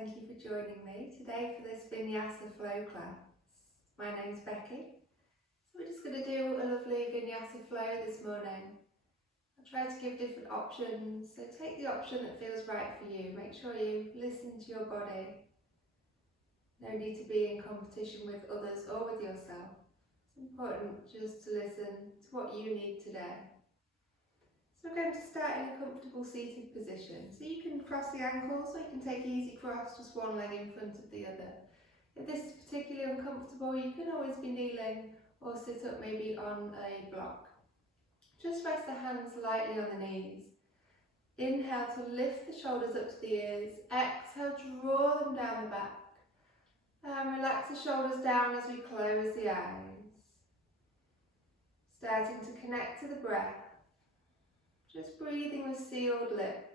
thank you for joining me today for this Vinyasa Flow class. My name's Becky. So we're just going to do a lovely Vinyasa Flow this morning. I'll try to give different options, so take the option that feels right for you. Make sure you listen to your body. No need to be in competition with others or with yourself. It's important just to listen to what you need today. So we're going to start in a comfortable seated position. So you can cross the ankles, or you can take easy cross, just one leg in front of the other. If this is particularly uncomfortable, you can always be kneeling or sit up maybe on a block. Just rest the hands lightly on the knees. Inhale to lift the shoulders up to the ears. Exhale, draw them down the back. And relax the shoulders down as we close the eyes. Starting to connect to the breath. Just breathing with sealed lips.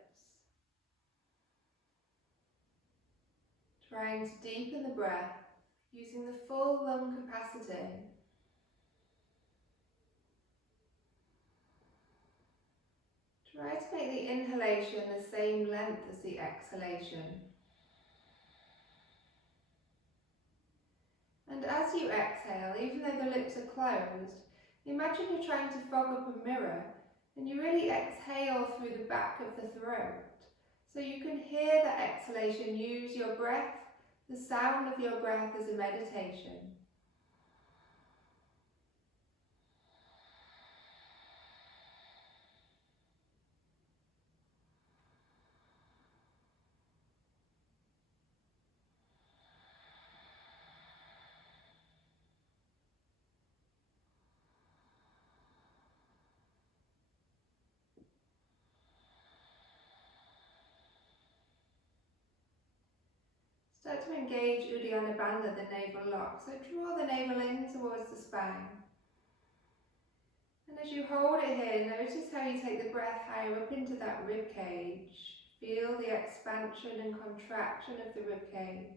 Trying to deepen the breath, using the full lung capacity. Try to make the inhalation the same length as the exhalation. And as you exhale, even though the lips are closed, imagine you're trying to fog up a mirror and you really exhale through the back of the throat. So you can hear that exhalation. Use your breath, the sound of your breath as a meditation. Start to engage Uddiyana Bandha, the navel lock. So draw the navel in towards the spine. And as you hold it here, notice how you take the breath higher up into that rib cage. Feel the expansion and contraction of the rib cage.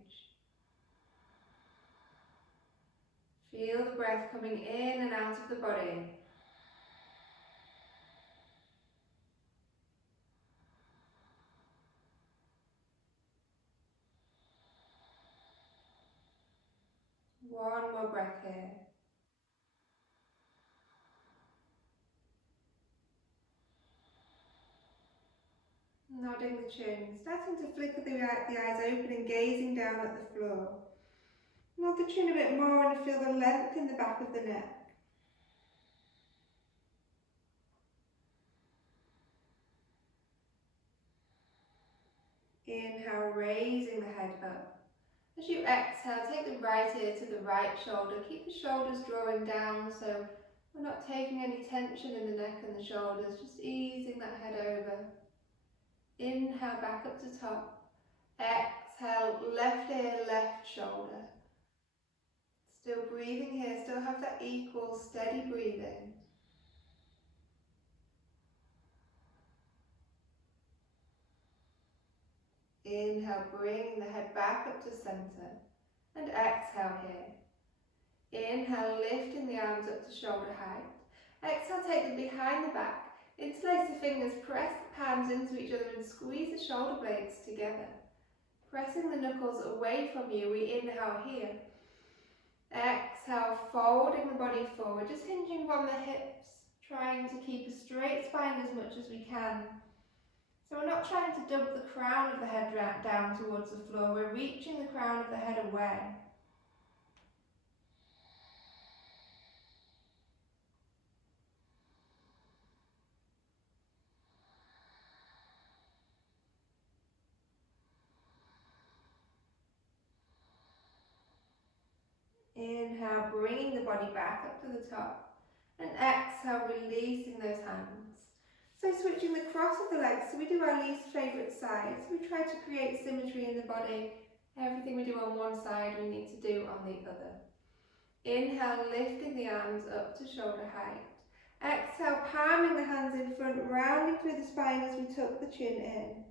Feel the breath coming in and out of the body. One more breath here. Nodding the chin, starting to flicker the eyes open and gazing down at the floor. Nod the chin a bit more and feel the length in the back of the neck. Inhale, raising the head up. As you exhale, take the right ear to the right shoulder. Keep the shoulders drawing down so we're not taking any tension in the neck and the shoulders, just easing that head over. Inhale, back up to top. Exhale, left ear, left shoulder. Still breathing here, still have that equal, steady breathing. Inhale, bringing the head back up to center. And exhale here. Inhale, lifting the arms up to shoulder height. Exhale, take them behind the back. Interlace the fingers, press the palms into each other and squeeze the shoulder blades together. Pressing the knuckles away from you, we inhale here. Exhale, folding the body forward, just hinging from the hips, trying to keep a straight spine as much as we can. So we're not trying to dump the crown of the head down towards the floor, we're reaching the crown of the head away. Inhale, bringing the body back up to the top. And exhale, releasing those hands. So switching the cross of the legs, so we do our least favourite side. So we try to create symmetry in the body. Everything we do on one side, we need to do on the other. Inhale, lifting the arms up to shoulder height. Exhale, palming the hands in front, rounding through the spine as we tuck the chin in.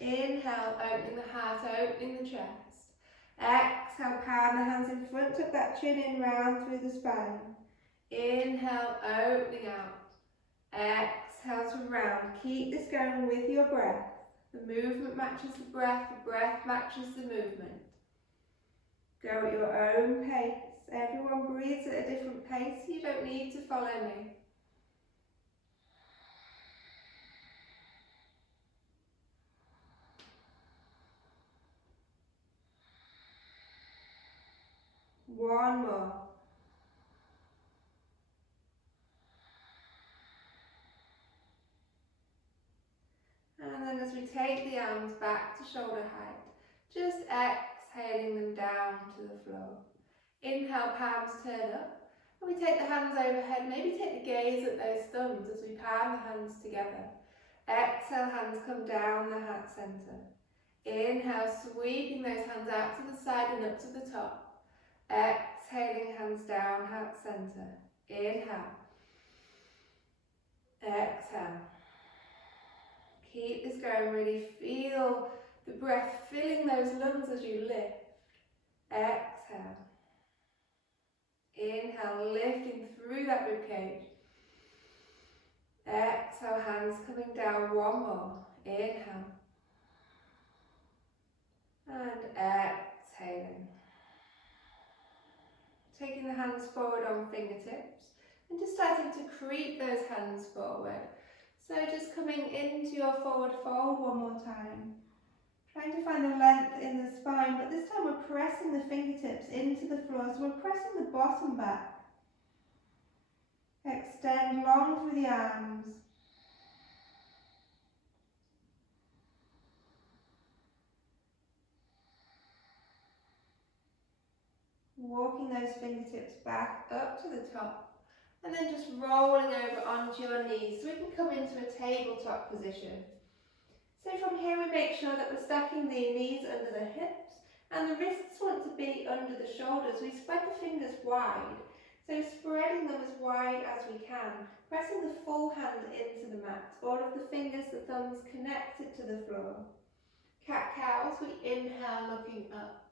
Inhale, opening the heart, opening the chest. Exhale, palm the hands in front, tuck that chin in, round through the spine. Inhale, opening out. Exhale to round. Keep this going with your breath. The movement matches the breath matches the movement. Go at your own pace. Everyone breathes at a different pace. You don't need to follow me. One more. And then as we take the arms back to shoulder height, just exhaling them down to the floor. Inhale, palms turn up. And we take the hands overhead. Maybe take the gaze at those thumbs as we palm the hands together. Exhale, hands come down the heart center. Inhale, sweeping those hands out to the side and up to the top. Exhaling, hands down, heart center. Inhale. Exhale. Keep this going, really feel the breath filling those lungs as you lift. Exhale. Inhale, lifting through that ribcage. Exhale, hands coming down, one more. Inhale. And exhaling. Taking the hands forward on fingertips and just starting to creep those hands forward. So just coming into your forward fold one more time. Trying to find the length in the spine, but this time we're pressing the fingertips into the floor, so we're pressing the bottom back. Extend long through the arms. Walking those fingertips back up to the top. And then just rolling over onto your knees so we can come into a tabletop position. So from here we make sure that we're stacking the knees under the hips and the wrists want to be under the shoulders. We spread the fingers wide, so spreading them as wide as we can, pressing the full hand into the mat. All of the fingers, the thumbs connected to the floor. Cat-cows, we inhale looking up.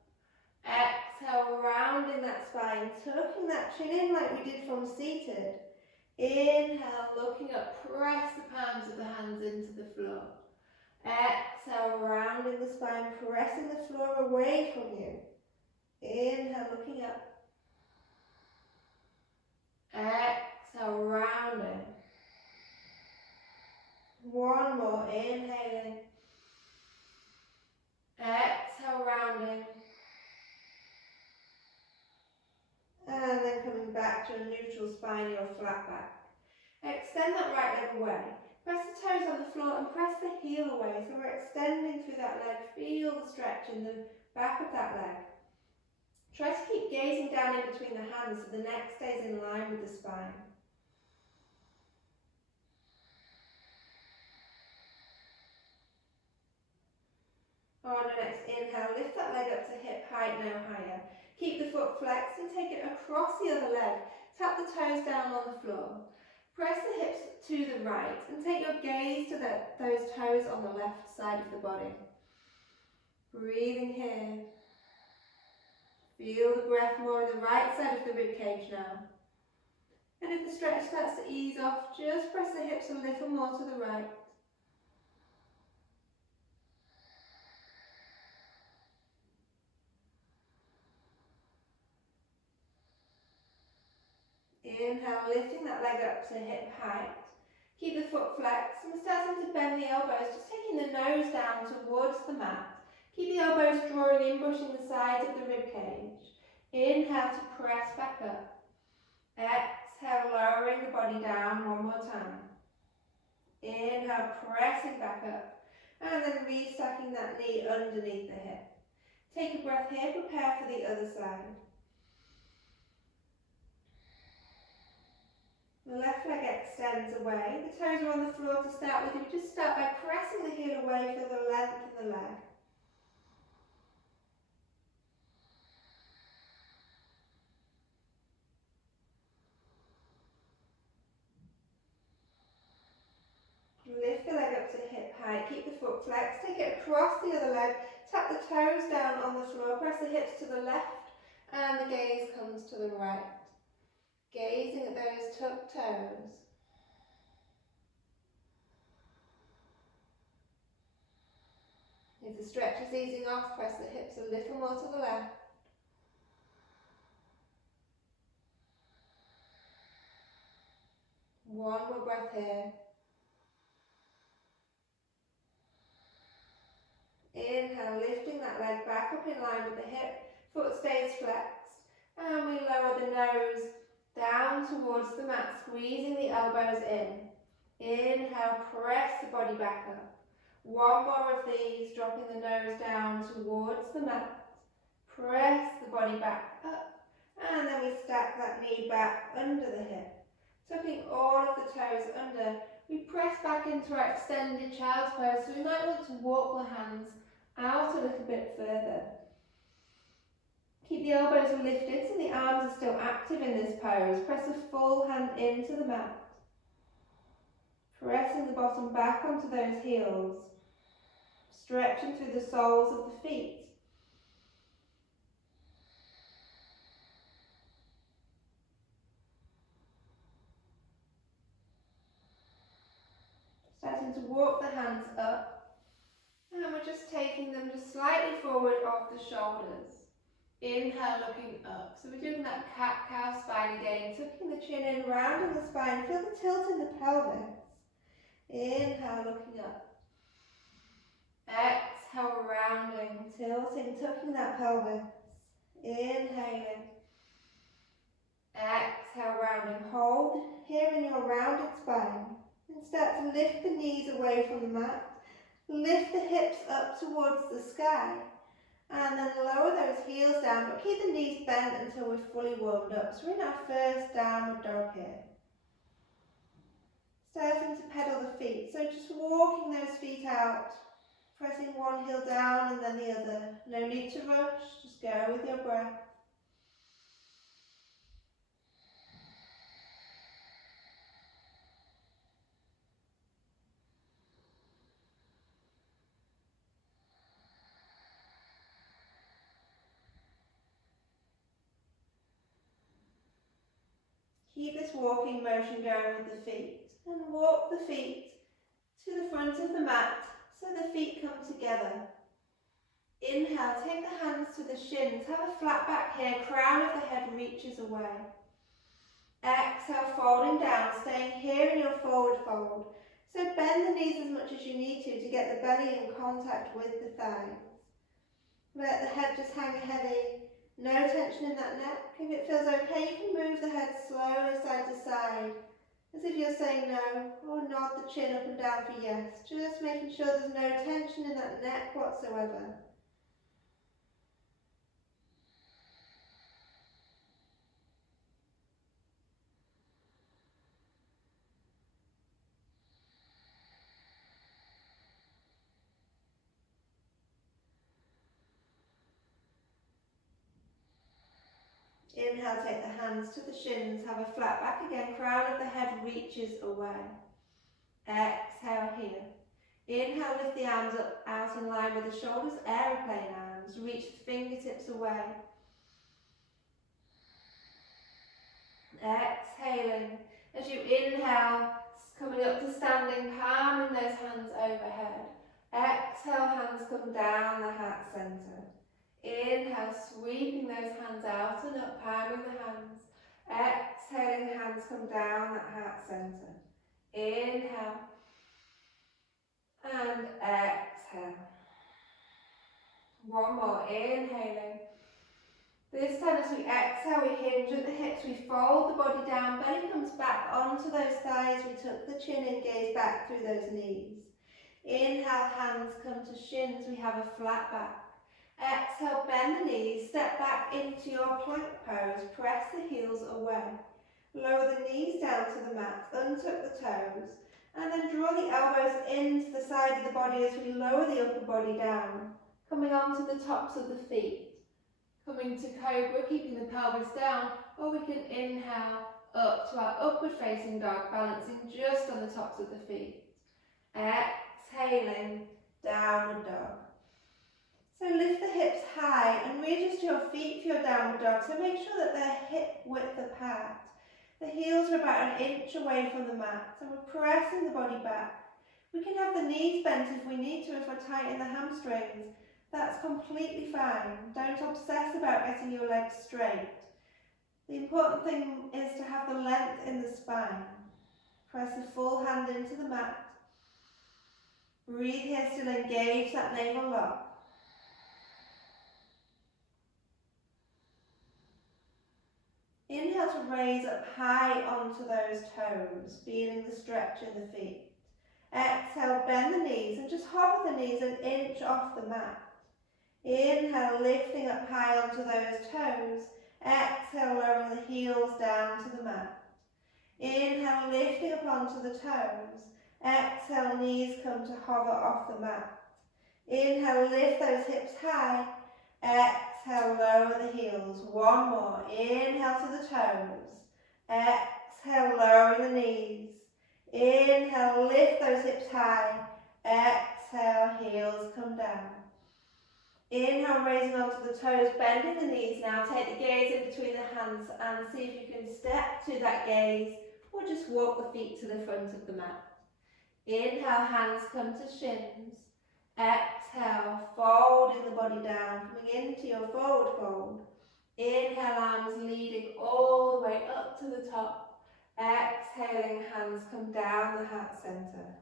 Exhale, rounding that spine, tucking that chin in like we did from seated. Inhale, looking up, press the palms of the hands into the floor. Exhale, rounding the spine, pressing the floor away from you. Inhale, looking up. Exhale, rounding. One more, inhaling. Exhale, rounding. And then coming back to a neutral spine, your flat back. Extend that right leg away. Press the toes on the floor and press the heel away. So we're extending through that leg. Feel the stretch in the back of that leg. Try to keep gazing down in between the hands so the neck stays in line with the spine. On the next inhale, lift that leg up to hip height, no higher. Keep the foot flexed and take it across the other leg. Tap the toes down on the floor. Press the hips to the right and take your gaze to those toes on the left side of the body. Breathing here. Feel the breath more on the right side of the ribcage now. And if the stretch starts to ease off, just press the hips a little more to the right. Inhale, lifting that leg up to hip height. Keep the foot flexed and we're starting to bend the elbows, just taking the nose down towards the mat. Keep the elbows drawing in, brushing the sides of the ribcage. Inhale to press back up. Exhale, lowering the body down one more time. Inhale, pressing back up. And then restacking that knee underneath the hip. Take a breath here, prepare for the other side. The left leg extends away. The toes are on the floor to start with. You just start by pressing the heel away for the length of the leg. Lift the leg up to hip height. Keep the foot flexed. Take it across the other leg. Tap the toes down on the floor. Press the hips to the left and the gaze comes to the right. Gazing at those tucked toes. If the stretch is easing off, press the hips a little more to the left. One more breath here. Inhale, lifting that leg back up in line with the hip. Foot stays flexed. And we lower the nose down towards the mat, squeezing the elbows in. Inhale, press the body back up. One more of these, dropping the nose down towards the mat. Press the body back up. And then we stack that knee back under the hip. Tucking all of the toes under. We press back into our extended child's pose, so we might want to walk the hands out a little bit further. Keep the elbows lifted so the arms are still active in this pose. Press the full hand into the mat. Pressing the bottom back onto those heels. Stretching through the soles of the feet. Starting to walk the hands up. And we're just taking them just slightly forward off the shoulders. Inhale, looking up. So we're doing that cat-cow spine again, tucking the chin in, rounding the spine. Feel the tilt in the pelvis. Inhale, looking up. Exhale, rounding, tilting, tucking that pelvis. Inhaling. Exhale, rounding. Hold here in your rounded spine. And start to lift the knees away from the mat. Lift the hips up towards the sky. And then lower those heels down, but keep the knees bent until we're fully warmed up. So we're in our first downward dog here. Starting to pedal the feet. So just walking those feet out. Pressing one heel down and then the other. No need to rush, just go with your breath. Keep this walking motion going with the feet. And walk the feet to the front of the mat so the feet come together. Inhale, take the hands to the shins. Have a flat back here, crown of the head reaches away. Exhale, folding down, staying here in your forward fold. So bend the knees as much as you need to get the belly in contact with the thighs. Let the head just hang heavy. No tension in that neck. If it feels okay, you can move the head slowly side to side, as if you're saying no, or nod the chin up and down for yes. Just making sure there's no tension in that neck whatsoever. Inhale, take the hands to the shins, have a flat back again, crown of the head reaches away. Exhale here. Inhale, lift the arms up, out in line with the shoulders, aeroplane arms, reach the fingertips away. Exhaling, as you inhale, coming up to standing, palming those hands overhead. Exhale, hands come down the heart centre. Inhale, sweeping those hands out and up, palming the hands. Exhaling, hands come down that heart centre. Inhale and exhale. One more, inhaling. This time as we exhale, we hinge at the hips, we fold the body down, belly comes back onto those thighs, we tuck the chin in, gaze back through those knees. Inhale, hands come to shins, we have a flat back. Exhale, bend the knees, step back into your plank pose, press the heels away. Lower the knees down to the mat, untuck the toes, and then draw the elbows into the side of the body as we lower the upper body down, coming onto the tops of the feet. Coming to cobra, keeping the pelvis down, or we can inhale up to our upward facing dog, balancing just on the tops of the feet. Exhaling, downward dog. So lift the hips high and readjust your feet for your downward dog, so make sure that they're hip width apart. The heels are about an inch away from the mat, so we're pressing the body back. We can have the knees bent if we need to, if we're tight in the hamstrings. That's completely fine. Don't obsess about getting your legs straight. The important thing is to have the length in the spine. Press a full hand into the mat. Breathe here, still engage that navel lock. Inhale to raise up high onto those toes, feeling the stretch in the feet. Exhale, bend the knees and just hover the knees an inch off the mat. Inhale, lifting up high onto those toes. Exhale, lowering the heels down to the mat. Inhale, lifting up onto the toes. Exhale, knees come to hover off the mat. Inhale, lift those hips high. Exhale, lower the heels. One more. Inhale to the toes. Exhale, lowering the knees. Inhale, lift those hips high. Exhale, heels come down. Inhale, raising onto the toes, bending the knees now. Take the gaze in between the hands and see if you can step to that gaze or just walk the feet to the front of the mat. Inhale, hands come to shins. Exhale, folding the body down, coming into your forward fold. Inhale, arms leading all the way up to the top. Exhaling, hands come down the heart center.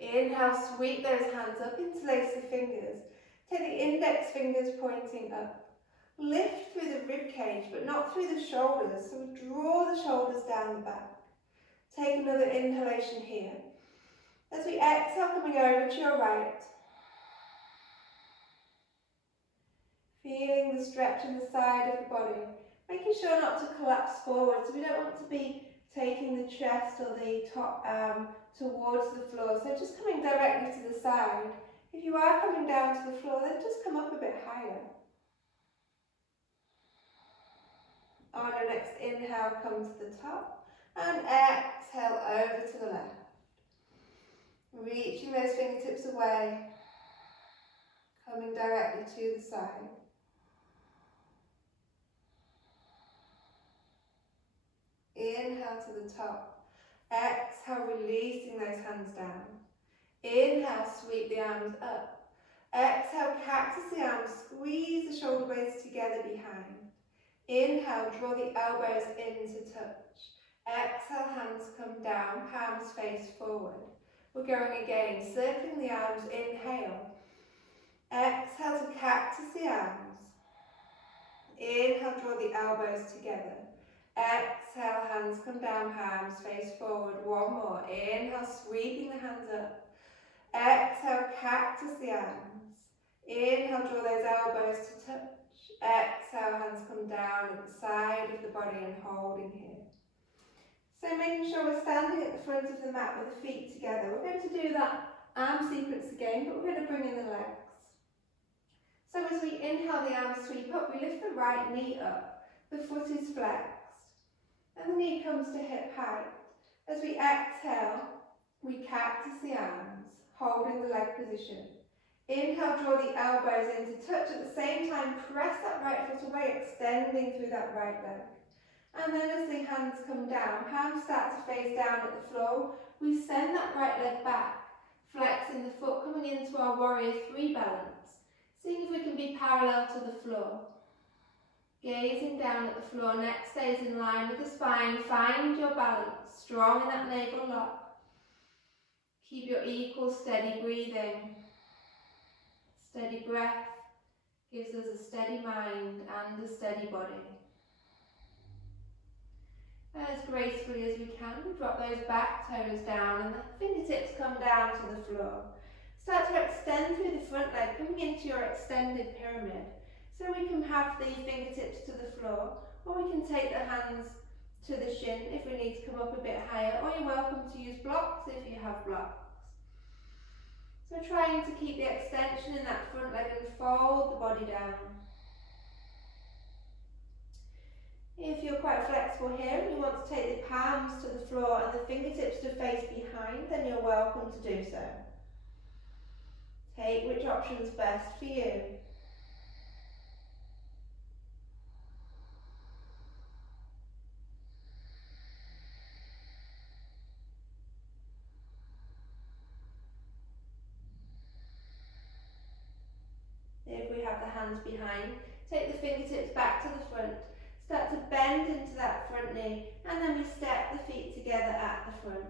Inhale, sweep those hands up, interlace the fingers. Take the index fingers pointing up. Lift through the rib cage, but not through the shoulders. So draw the shoulders down the back. Take another inhalation here. As we exhale, coming over to your right. Feeling the stretch in the side of the body. Making sure not to collapse forward. So we don't want to be taking the chest or the top arm towards the floor. So just coming directly to the side. If you are coming down to the floor, then just come up a bit higher. On your next inhale, come to the top and exhale over to the left. Reaching those fingertips away, coming directly to the side. Inhale to the top. Exhale, releasing those hands down. Inhale, sweep the arms up. Exhale, cactus the arms, squeeze the shoulder blades together behind. Inhale, draw the elbows in to touch. Exhale, hands come down, palms face forward. We're going again, circling the arms, inhale. Exhale to cactus the arms. Inhale, draw the elbows together. Exhale, hands come down, palms face forward. One more. Inhale, sweeping the hands up. Exhale, cactus the arms. Inhale, draw those elbows to touch. Exhale, hands come down at the side of the body and holding here. So making sure we're standing at the front of the mat with the feet together. We're going to do that arm sequence again, but we're going to bring in the legs. So as we inhale, the arms sweep up, we lift the right knee up. The foot is flexed. And the knee comes to hip height. As we exhale, we cactus the arms, holding the leg position. Inhale, draw the elbows in to touch. At the same time, press that right foot away, extending through that right leg. And then as the hands come down, palms start to face down at the floor, we send that right leg back, flexing the foot, coming into our warrior three balance. Seeing if we can be parallel to the floor. Gazing down at the floor, neck stays in line with the spine. Find your balance, strong in that navel lock. Keep your equal steady breathing. Steady breath gives us a steady mind and a steady body. As gracefully as we can, we drop those back toes down and the fingertips come down to the floor. Start to extend through the front leg, coming into your extended pyramid. So we can have the fingertips to the floor, or we can take the hands to the shin if we need to come up a bit higher, or you're welcome to use blocks if you have blocks. So trying to keep the extension in that front leg and fold the body down. If you're quite flexible here and you want to take the palms to the floor and the fingertips to face behind, then you're welcome to do so. Take which option's best for you. hands behind. Take the fingertips back to the front. Start to bend into that front knee, and then we step the feet together at the front.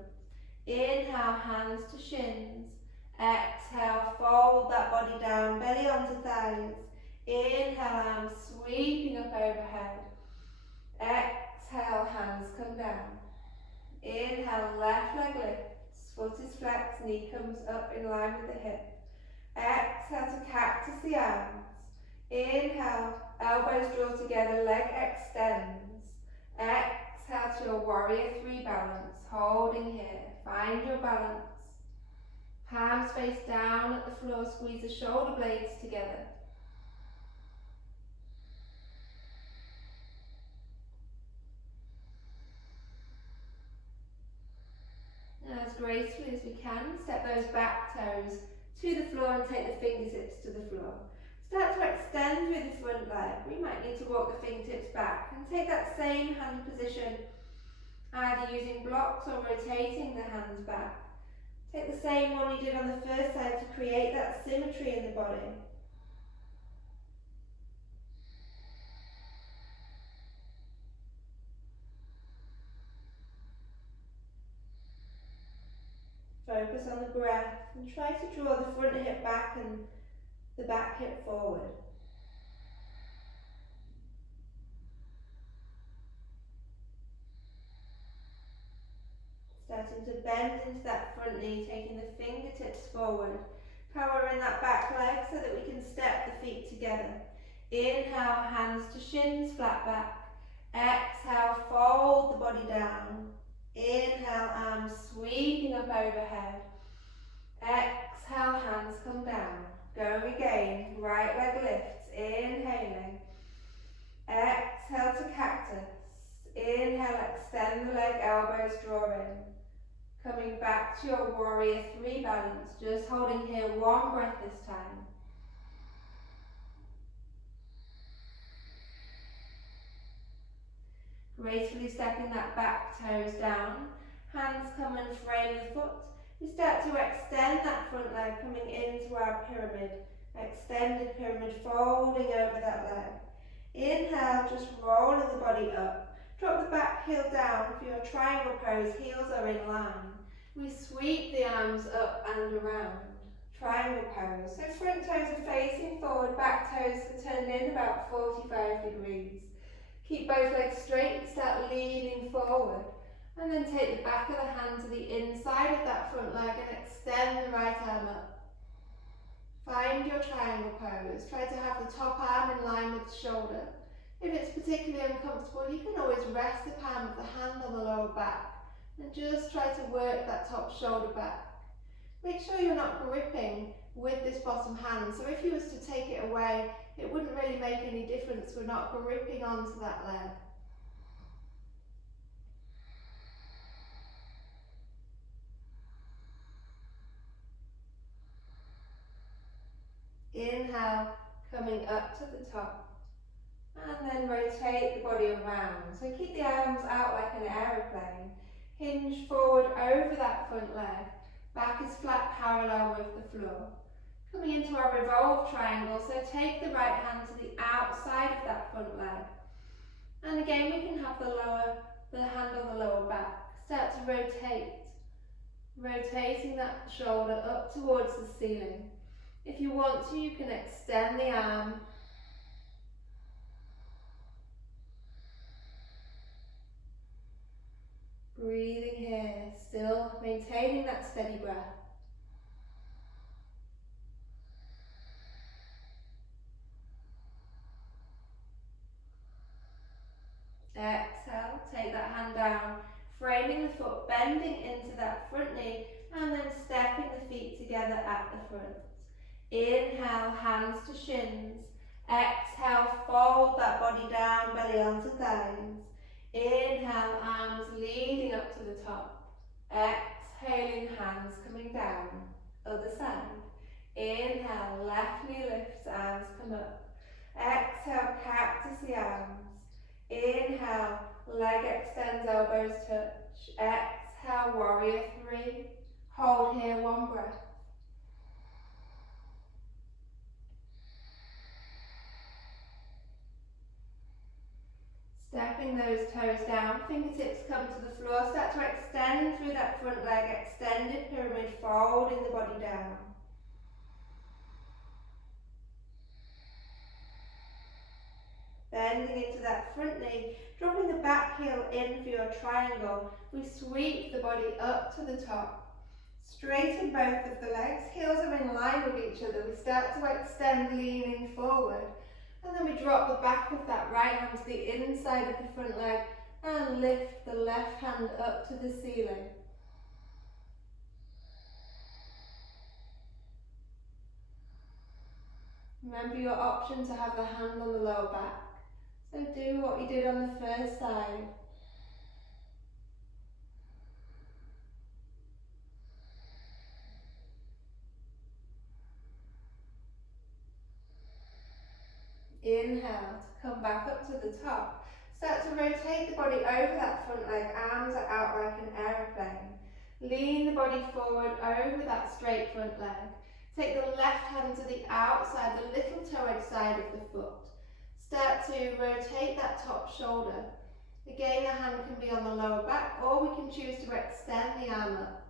Inhale, hands to shins. Exhale, fold that body down, belly onto thighs. Inhale, arms sweeping up overhead. Exhale, hands come down. Inhale, left leg lifts, foot is flexed, knee comes up in line with the hip. Exhale to cactus the arms. Inhale, elbows draw together, leg extends. Exhale to your warrior three balance, holding here. Find your balance. Palms face down at the floor, squeeze the shoulder blades together. As gracefully as we can, step those back toes to the floor and take the fingertips to the floor. Start to extend through the front leg. We might need to walk the fingertips back and take that same hand position, either using blocks or rotating the hands back. Take the same one you did on the first side to create that symmetry in the body. Focus on the breath and try to draw the front hip back and the back hip forward. Starting to bend into that front knee, taking the fingertips forward. Power in that back leg so that we can step the feet together. Inhale, hands to shins, flat back. Exhale, fold the body down. Inhale, arms sweeping up overhead. Exhale, hands come down. Going again, right leg lifts, inhaling. Exhale to cactus. Inhale, extend the leg, elbows draw in. Coming back to your warrior three balance, just holding here one breath this time. Gracefully stepping that back toes down, hands come and frame the foot. We start to extend that front leg, coming into our pyramid, extended pyramid, folding over that leg. Inhale, just rolling the body up. Drop the back heel down for your triangle pose, heels are in line. We sweep the arms up and around. Triangle pose. So front toes are facing forward, back toes are turned in about 45 degrees. Keep both legs straight, start leaning forward. And then take the back of the hand to the inside of that front leg and extend the right arm up. Find your triangle pose. Try to have the top arm in line with the shoulder. If it's particularly uncomfortable, you can always rest the palm of the hand on the lower back and just try to work that top shoulder back. Make sure you're not gripping with this bottom hand, so if you was to take it away, it wouldn't really make any difference. We're not gripping onto that leg. Inhale, coming up to the top. And then rotate the body around. So keep the arms out like an aeroplane. Hinge forward over that front leg. Back is flat parallel with the floor. Coming into our revolve triangle, so take the right hand to the outside of that front leg. And again, we can have the hand on the lower back. Start to rotate. Rotating that shoulder up towards the ceiling. If you want to, you can extend the arm. Breathing here, still maintaining that steady breath. Exhale, take that hand down, framing the foot, bending into that front knee, and then stepping the feet together at the front. Inhale, hands to shins. Exhale, fold that body down, belly onto thighs. Inhale, arms leading up to the top. Exhaling, hands coming down. Other side. Inhale, left knee lifts, arms come up. Exhale, cactus the arms. Inhale, leg extends, elbows touch. Exhale, warrior three. Hold here, one breath. stepping those toes down, fingertips come to the floor, start to extend through that front leg, extended pyramid, folding the body down. Bending into that front knee, dropping the back heel in for your triangle. We sweep the body up to the top. Straighten both of the legs, heels are in line with each other. We start to extend, leaning forward. And then we drop the back of that right hand to the inside of the front leg and lift the left hand up to the ceiling. Remember your option to have the hand on the lower back. So do what we did on the first side. Inhale to come back up to the top. Start to rotate the body over that front leg, arms are out like an aeroplane. Lean the body forward over that straight front leg. Take the left hand to the outside, the little toe edge side of the foot. Start to rotate that top shoulder. Again, the hand can be on the lower back, or we can choose to extend the arm up.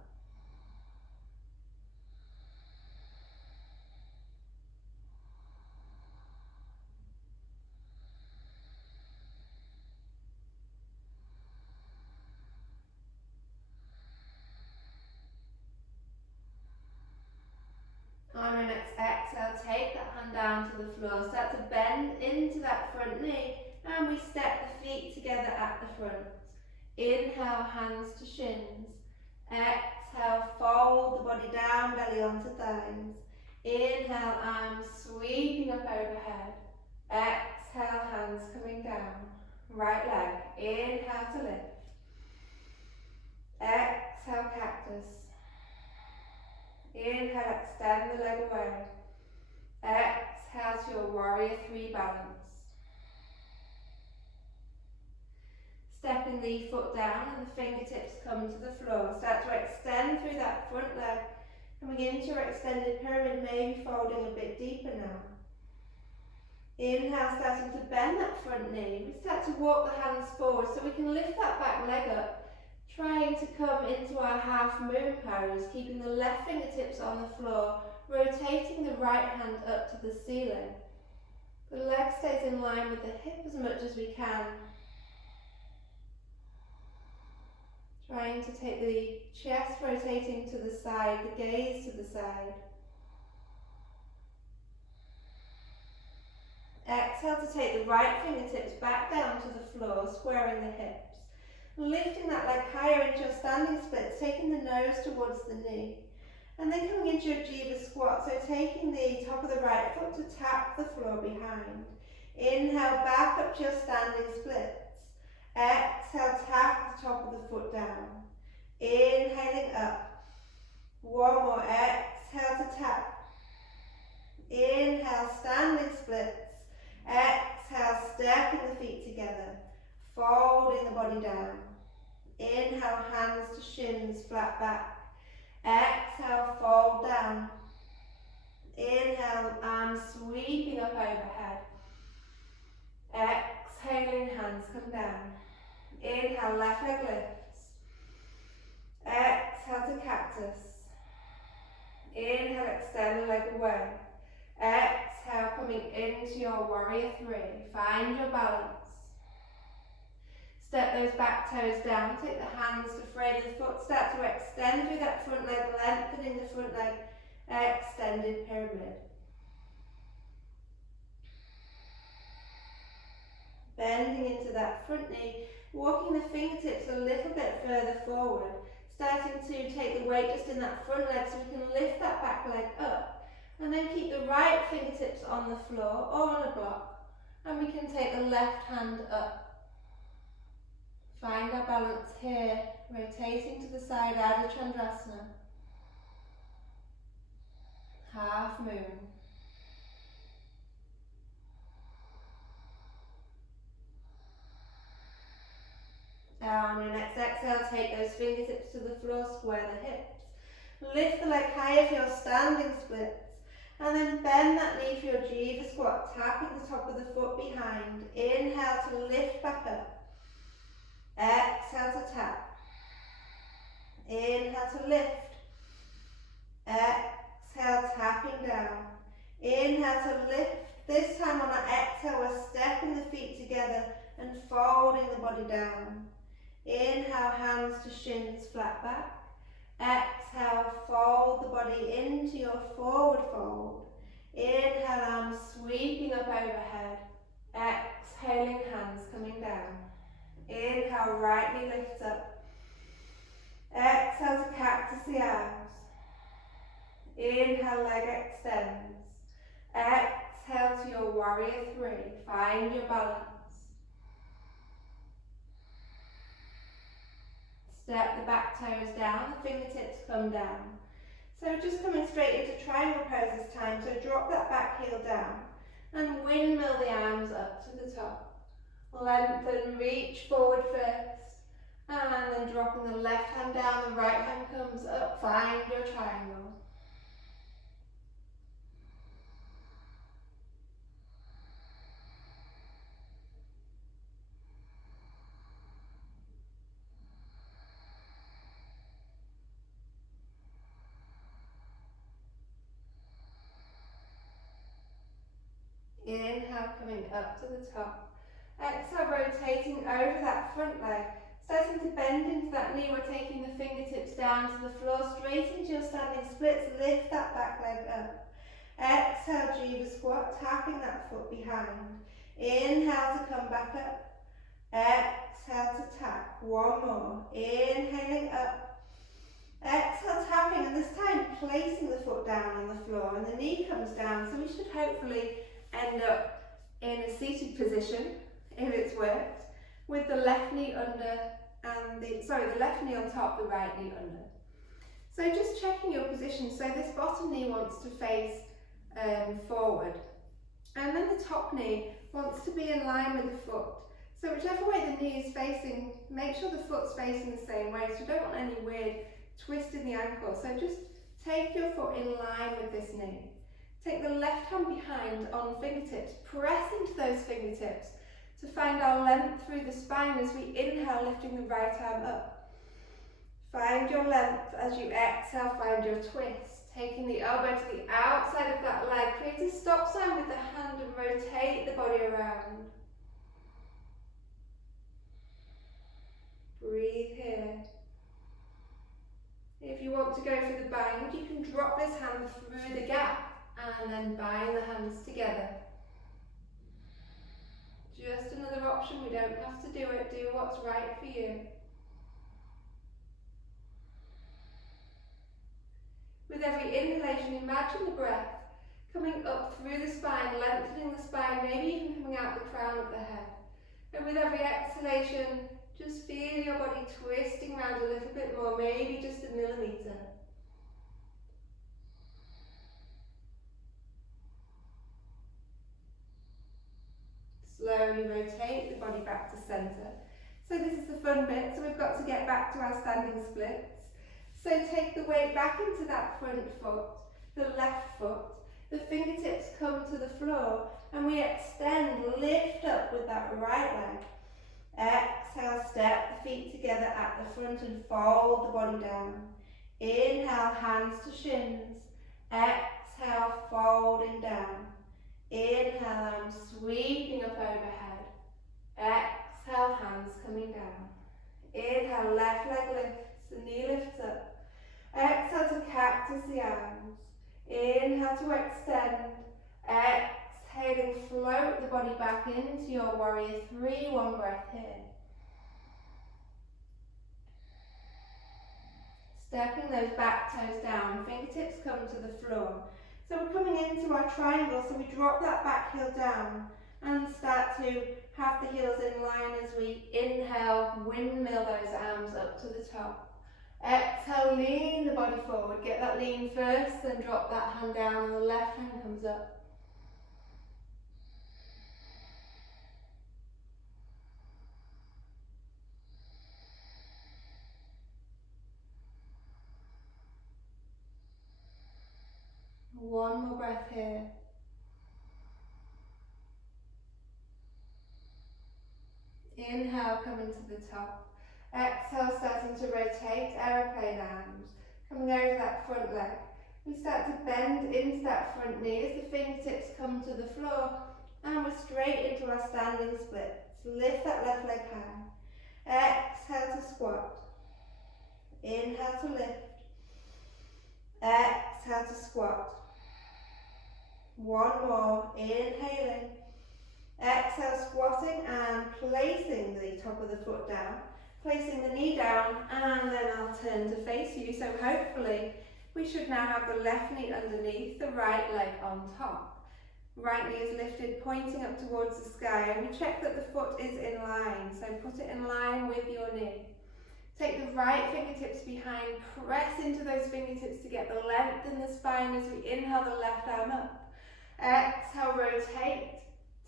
On our next exhale, take that hand down to the floor. Start to bend into that front knee and we step the feet together at the front. Inhale, hands to shins. Exhale, fold the body down, belly onto thighs. Inhale, arms sweeping up overhead. Exhale, hands coming down. Right leg, inhale to lift. Exhale, cactus. Inhale, extend the leg away. Exhale to your warrior three balance. Stepping the foot down and the fingertips come to the floor. Start to extend through that front leg. Coming into your extended pyramid, maybe folding a bit deeper now. Inhale, starting to bend that front knee. We start to walk the hands forward so we can lift that back leg up. Trying to come into our half moon pose, keeping the left fingertips on the floor, rotating the right hand up to the ceiling. The leg stays in line with the hip as much as we can. Trying to take the chest rotating to the side, the gaze to the side. Exhale to take the right fingertips back down to the floor, squaring the hips. Lifting that leg higher into your standing splits, taking the nose towards the knee. And then coming into your jiva squat, so taking the top of the right foot to tap the floor behind. Inhale, back up to your standing splits. Exhale, tap the top of the foot down. Inhaling up. One more, exhale to tap. Inhale, standing splits. Exhale, stepping the feet together. Folding the body down. Inhale, hands to shins, flat back. Exhale, fold down. Inhale, arms sweeping up overhead. Exhaling, hands come down. Inhale, left leg lifts. Exhale to cactus. Inhale, extend the leg away. Exhale, coming into your warrior three. Find your balance. Step those back toes down, take the hands to frame the foot, start to extend through that front leg, lengthening the front leg, extended pyramid. Bending into that front knee, walking the fingertips a little bit further forward, starting to take the weight just in that front leg so we can lift that back leg up, and then keep the right fingertips on the floor or on a block, and we can take the left hand up. Find our balance here, rotating to the side, Ardha Chandrasana. Half moon. On your next exhale, take those fingertips to the floor, square the hips. Lift the leg higher for your standing splits. And then bend that knee for your jiva squat, tapping the top of the foot behind. Inhale to lift back up. Exhale to tap. Inhale to lift. Exhale, tapping down. Inhale to lift. This time on our exhale, we're stepping the feet together and folding the body down. Inhale, hands to shins, flat back. Exhale, fold the body into your forward fold. Inhale, arms sweeping up overhead. Exhaling, hands coming down. Inhale, right knee lifts up. Exhale to cactus the arms. Inhale, leg extends. Exhale to your warrior three. Find your balance. Step the back toes down, the fingertips come down. So just coming straight into triangle pose this time, so drop that back heel down and windmill the arms up to the top. Lengthen, reach forward first, and then dropping the left hand down, the right hand comes up, find your triangle. Inhale, coming up to the top. Exhale, rotating over that front leg. Starting to bend into that knee, we're taking the fingertips down to the floor, straight into your standing splits. Lift that back leg up. Exhale, Jiva squat, tapping that foot behind. Inhale to come back up. Exhale to tap. One more. Inhaling up. Exhale, tapping, and this time placing the foot down on the floor, and the knee comes down, so we should hopefully end up in a seated position, if it's worked, with the left knee under and the left knee on top, the right knee under. So just checking your position. So this bottom knee wants to face forward, and then the top knee wants to be in line with the foot. So whichever way the knee is facing, make sure the foot's facing the same way, so you don't want any weird twist in the ankle. So just take your foot in line with this knee. Take the left hand behind on fingertips, press into those fingertips to find our length through the spine as we inhale, lifting the right arm up. Find your length as you exhale, find your twist. Taking the elbow to the outside of that leg, create a stop sign with the hand and rotate the body around. Breathe here. If you want to go for the bind, you can drop this hand through the gap and then bind the hands together. Just another option, we don't have to do it, do what's right for you. With every inhalation, imagine the breath coming up through the spine, lengthening the spine, maybe even coming out the crown of the head. And with every exhalation, just feel your body twisting around a little bit more, maybe just a millimetre. Slowly rotate the body back to centre. So this is the fun bit, so we've got to get back to our standing splits. So take the weight back into that front foot, the left foot, the fingertips come to the floor, and we extend, lift up with that right leg. Exhale, step the feet together at the front and fold the body down. Inhale, hands to shins. Exhale, folding down. Inhale, arms sweeping up overhead. Exhale, hands coming down. Inhale, left leg lifts, the knee lifts up. Exhale to cactus the arms. Inhale to extend. Exhaling, float the body back into your warrior three. One breath here. Stepping those back toes down, fingertips come to the floor. So we're coming into our triangle, so we drop that back heel down and start to have the heels in line as we inhale, windmill those arms up to the top. Exhale, lean the body forward, get that lean first, then drop that hand down and the left hand comes up. One more breath here. Inhale, coming to the top. Exhale, starting to rotate, aeroplane arms, coming over that front leg. We start to bend into that front knee as the fingertips come to the floor, and we're straight into our standing splits. Lift that left leg high. Exhale to squat. Inhale to lift. Exhale to squat. One more, inhaling. Exhale, squatting and placing the top of the foot down. Placing the knee down, and then I'll turn to face you. So hopefully we should now have the left knee underneath, the right leg on top. Right knee is lifted, pointing up towards the sky, and we check that the foot is in line. So put it in line with your knee. Take the right fingertips behind, press into those fingertips to get the length in the spine as we inhale the left arm up. Exhale, rotate,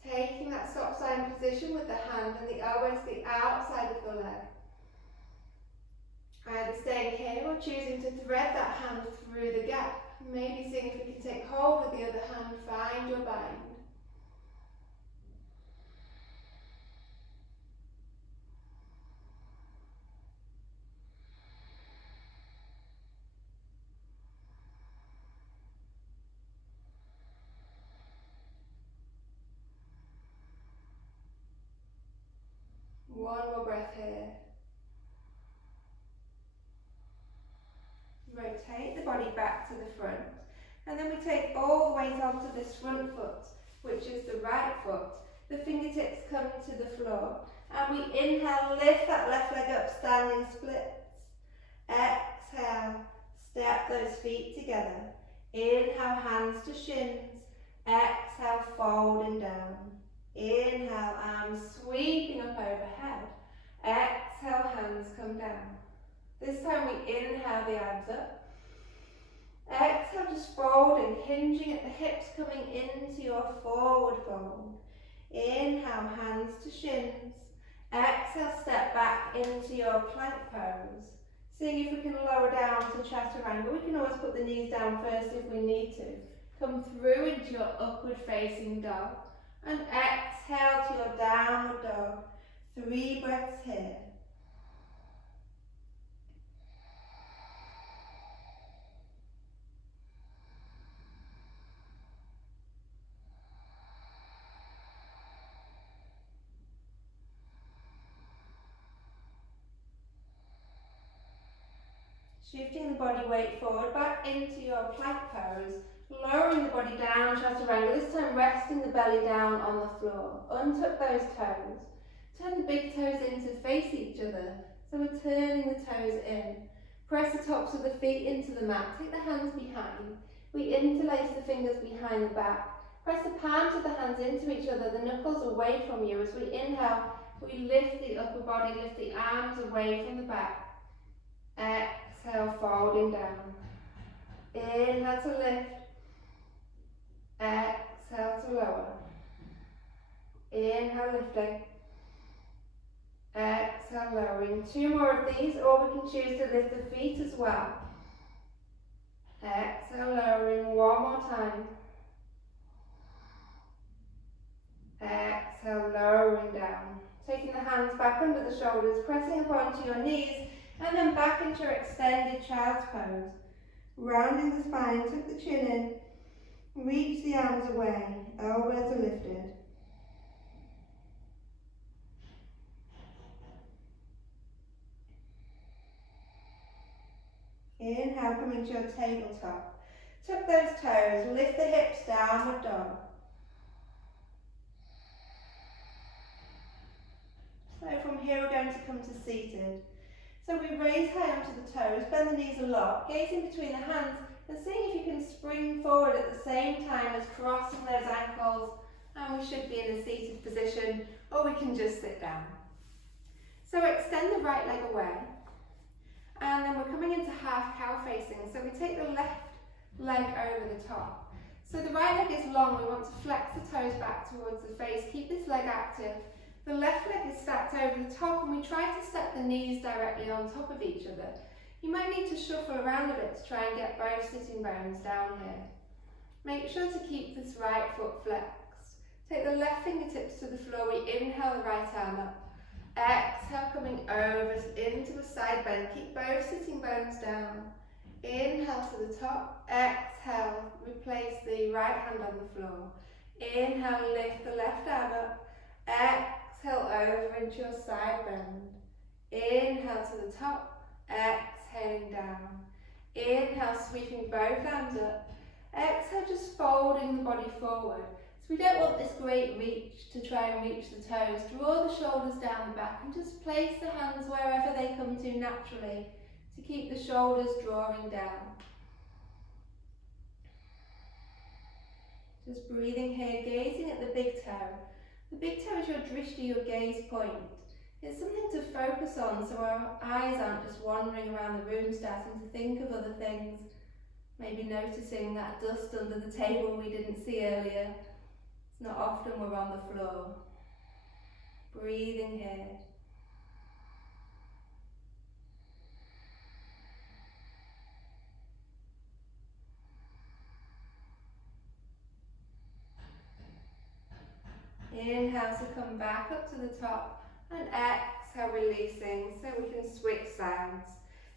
taking that stop sign position with the hand and the elbow to the outside of the leg. Either staying here or choosing to thread that hand through the gap. Maybe seeing if we can take hold with the other hand, find your bind. One more breath here. Rotate the body back to the front. And then we take all the weight onto this front foot, which is the right foot. The fingertips come to the floor. And we inhale, lift that left leg up, standing splits. Exhale, step those feet together. Inhale, hands to shins. Exhale, folding down. Inhale, arms sweeping up overhead. Exhale, hands come down. This time we inhale the arms up. Exhale, just folding, hinging at the hips, coming into your forward fold. Inhale, hands to shins. Exhale, step back into your plank pose. Seeing if we can lower down to chaturanga. We can always put the knees down first if we need to. Come through into your upward facing dog. And exhale to your downward dog. 3 breaths here. Shifting the body weight forward, back into your plank pose, lowering the body down, chaturanga, this time resting the belly down on the floor. Untuck those toes. Turn the big toes in to face each other, so we're turning the toes in. Press the tops of the feet into the mat, take the hands behind. We interlace the fingers behind the back. Press the palms of the hands into each other, the knuckles away from you. As we inhale, we lift the upper body, lift the arms away from the back. Exhale, folding down. Inhale to lift. Exhale to lower. Inhale, lifting. Exhale, lowering. 2 more of these, or we can choose to lift the feet as well. Exhale, lowering. 1 more time. Exhale, lowering down. Taking the hands back under the shoulders, pressing up onto your knees, and then back into your extended child's pose. Rounding the spine, tuck the chin in, reach the arms away, elbows are lifted. Inhale, come into your tabletop. Tuck those toes, lift the hips, downward dog. So from here we're going to come to seated. So we raise high onto the toes, bend the knees a lot, gazing between the hands and seeing if you can spring forward at the same time as crossing those ankles, and we should be in a seated position, or we can just sit down. So extend the right leg away, and then we're coming into half cow facing, so we take the left leg over the top. So the right leg is long, we want to flex the toes back towards the face, keep this leg active. The left leg is stacked over the top, and we try to step the knees directly on top of each other. You might need to shuffle around a bit to try and get both sitting bones down here. Make sure to keep this right foot flexed. Take the left fingertips to the floor, we inhale the right arm up. Exhale, coming over into a side bend. Keep both sitting bones down. Inhale to the top. Exhale, replace the right hand on the floor. Inhale, lift the left arm up. Exhale, over into your side bend. Inhale to the top. Exhaling down. Inhale, sweeping both arms up. Exhale, just folding the body forward. So we don't want this great reach to try and reach the toes. Draw the shoulders down the back and just place the hands wherever they come to naturally to keep the shoulders drawing down. Just breathing here, gazing at the big toe. The big toe is your drishti, your gaze point. It's something to focus on so our eyes aren't just wandering around the room starting to think of other things. Maybe noticing that dust under the table we didn't see earlier. It's not often we're on the floor. Breathing here. Inhale to come back up to the top and exhale, releasing so we can switch sides.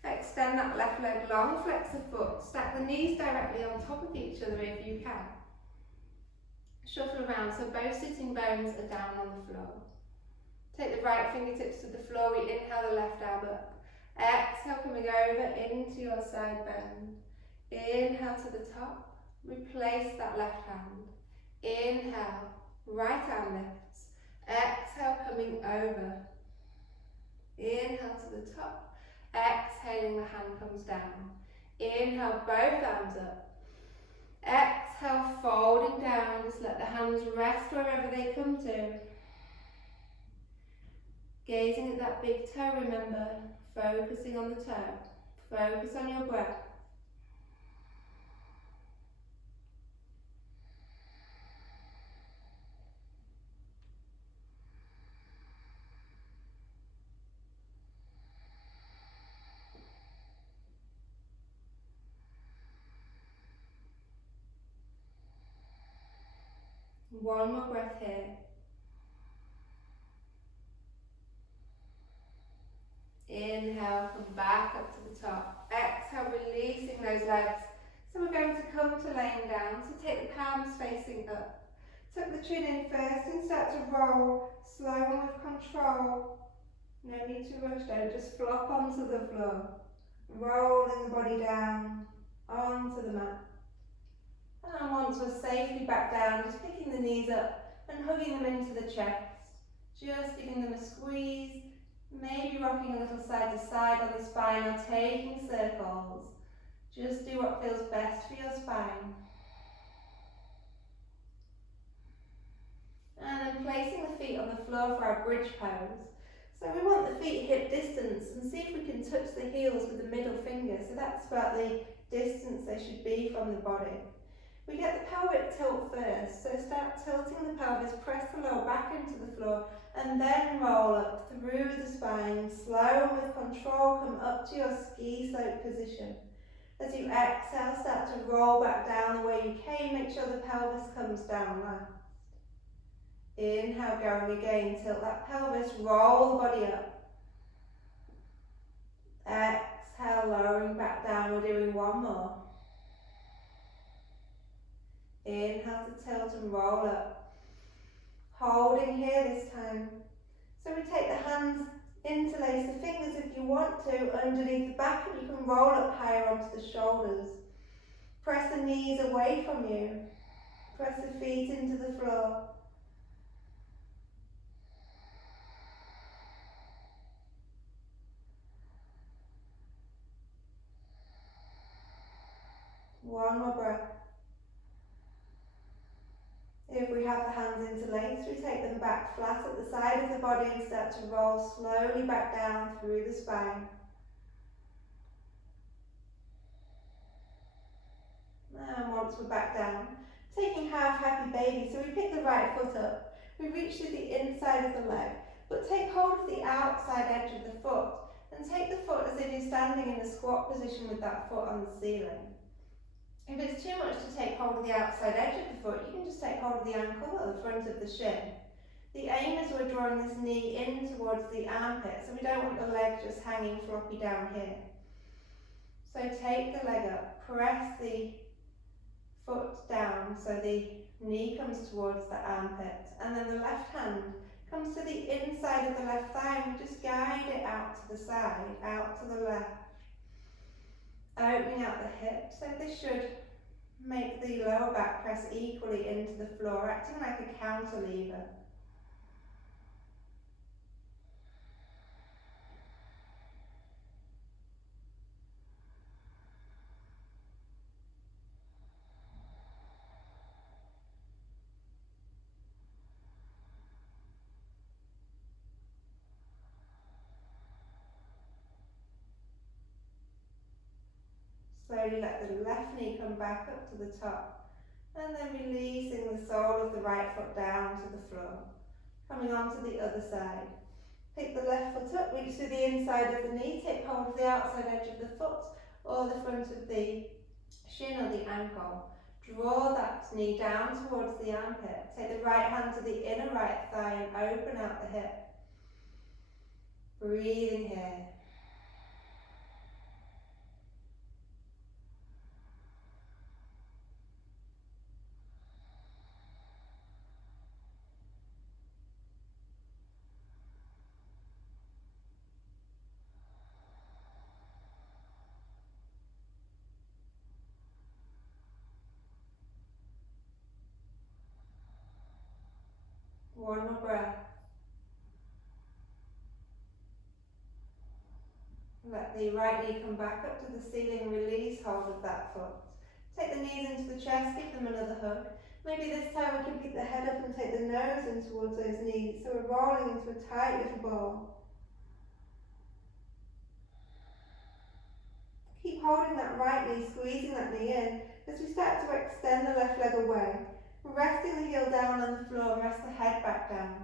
Extend that left leg long, flex the foot, stack the knees directly on top of each other if you can. Shuffle around so both sitting bones are down on the floor. Take the right fingertips to the floor, we inhale the left arm up. Exhale, coming over into your side bend. Inhale to the top, replace that left hand. Inhale, right arm lifts. Exhale, coming over. Inhale to the top. Exhaling, the hand comes down. Inhale, both arms up. Exhale, folding down. Just let the hands rest wherever they come to. Gazing at that big toe, remember, focusing on the toe. Focus on your breath. One more breath here. Inhale, come back up to the top. Exhale, releasing those legs. So we're going to come to laying down. So take the palms facing up. Tuck the chin in first and start to roll, slow and with control. No need to rush, don't just flop onto the floor. Rolling the body down onto the mat. And once we're safely back down, just picking the knees up and hugging them into the chest. Just giving them a squeeze, maybe rocking a little side to side on the spine or taking circles. Just do what feels best for your spine. And then placing the feet on the floor for our bridge pose. So we want the feet hip distance and see if we can touch the heels with the middle finger. So that's about the distance they should be from the body. We get the pelvic tilt first, so start tilting the pelvis, press the lower back into the floor and then roll up through the spine. Slow and with control, come up to your ski slope position. As you exhale, start to roll back down the way you came, make sure the pelvis comes down last. Inhale, going again, tilt that pelvis, roll the body up. Exhale, lowering back down, we're doing one more. Inhale to tilt and roll up. Holding here this time. So we take the hands, interlace the fingers if you want to underneath the back, and you can roll up higher onto the shoulders. Press the knees away from you. Press the feet into the floor. One more breath. If we have the hands interlaced, we take them back flat at the side of the body and start to roll slowly back down through the spine. And once we're back down, taking half happy baby, so we pick the right foot up, we reach to the inside of the leg, but take hold of the outside edge of the foot, and take the foot as if you're standing in a squat position with that foot on the ceiling. If it's too much to take hold of the outside edge of the foot, you can just take hold of the ankle or the front of the shin. The aim is we're drawing this knee in towards the armpit, so we don't want the leg just hanging floppy down here. So take the leg up, press the foot down so the knee comes towards the armpit, and then the left hand comes to the inside of the left thigh and we just guide it out to the side, out to the left, opening out the hip. So this should make the lower back press equally into the floor, acting like a counterlever. Slowly let the left knee come back up to the top, and then releasing the sole of the right foot down to the floor. Coming on to the other side. Pick the left foot up, reach to the inside of the knee, take hold of the outside edge of the foot or the front of the shin or the ankle. Draw that knee down towards the armpit. Take the right hand to the inner right thigh and open out the hip. Breathing here. One more breath. Let the right knee come back up to the ceiling, release hold of that foot. Take the knees into the chest, give them another hug. Maybe this time we can pick the head up and take the nose in towards those knees, so we're rolling into a tight little ball. Keep holding that right knee, squeezing that knee in as we start to extend the left leg away. Resting the heel down on the floor, rest the head back down.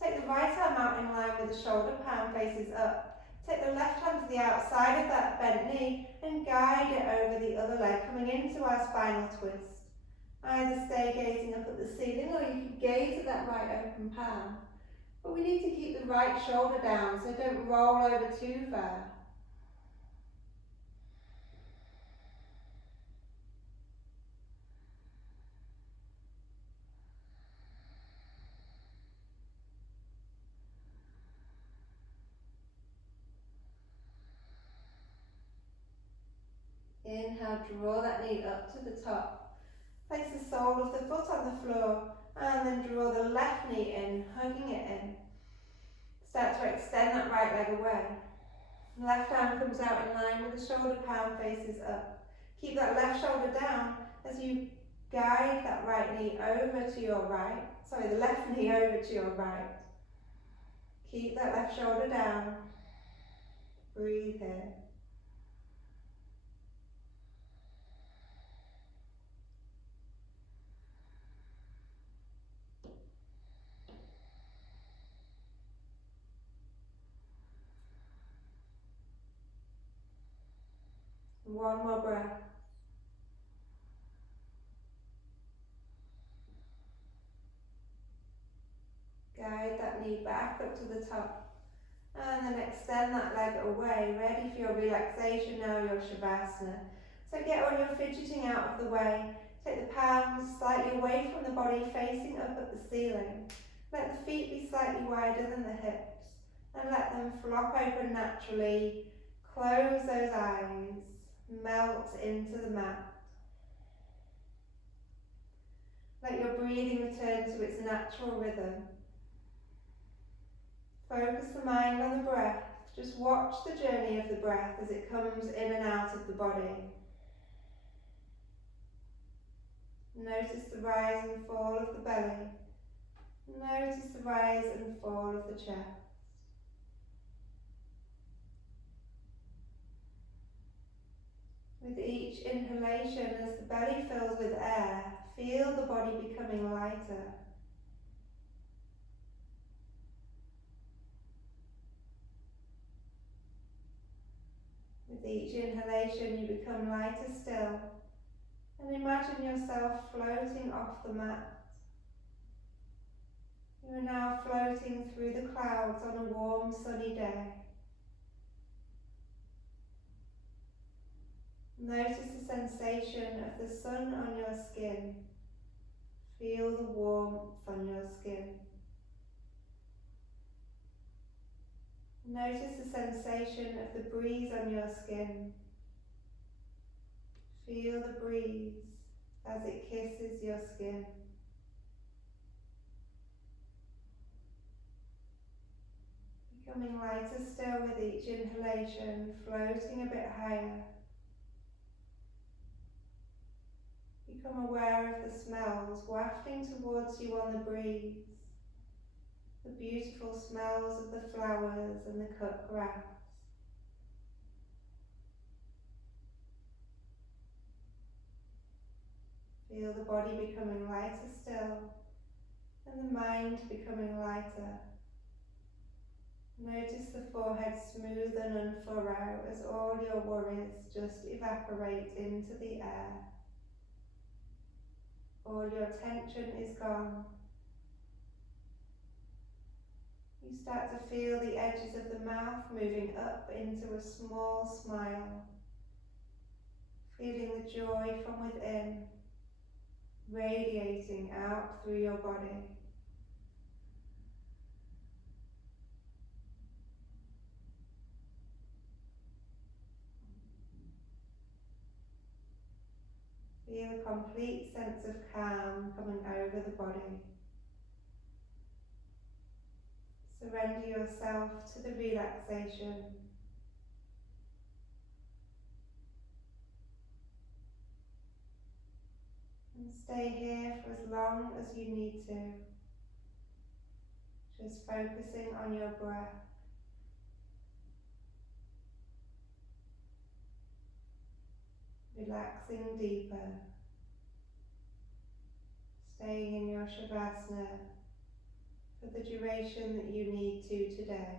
Take the right arm out in line with the shoulder, palm faces up. Take the left hand to the outside of that bent knee and guide it over the other leg, coming into our spinal twist. Either stay gazing up at the ceiling or you can gaze at that right open palm. But we need to keep the right shoulder down, so don't roll over too far. Inhale, draw that knee up to the top. Place the sole of the foot on the floor and then draw the left knee in, hugging it in. Start to extend that right leg away. Left arm comes out in line with the shoulder, palm faces up. Keep that left shoulder down as you guide that right knee over to your right. Sorry, the left knee over to your right. Keep that left shoulder down. Breathe here. One more breath. Guide that knee back up to the top. And then extend that leg away, ready for your relaxation now, your Shavasana. So get all your fidgeting out of the way. Take the palms slightly away from the body, facing up at the ceiling. Let the feet be slightly wider than the hips. And let them flop open naturally. Close those eyes. Melt into the mat. Let your breathing return to its natural rhythm. Focus the mind on the breath. Just watch the journey of the breath as it comes in and out of the body. Notice the rise and fall of the belly. Notice the rise and fall of the chest. With each inhalation, as the belly fills with air, feel the body becoming lighter. With each inhalation, you become lighter still, and imagine yourself floating off the mat. You are now floating through the clouds on a warm, sunny day. Notice the sensation of the sun on your skin. Feel the warmth on your skin. Notice the sensation of the breeze on your skin. Feel the breeze as it kisses your skin. Becoming lighter still with each inhalation, floating a bit higher. Become aware of the smells wafting towards you on the breeze. The beautiful smells of the flowers and the cut grass. Feel the body becoming lighter still, and the mind becoming lighter. Notice the forehead smooth and unfurrow as all your worries just evaporate into the air. All your tension is gone. You start to feel the edges of the mouth moving up into a small smile, feeling the joy from within, radiating out through your body. Feel a complete sense of calm coming over the body. Surrender yourself to the relaxation. And stay here for as long as you need to. Just focusing on your breath. Relaxing deeper. Staying in your Shavasana for the duration that you need to today.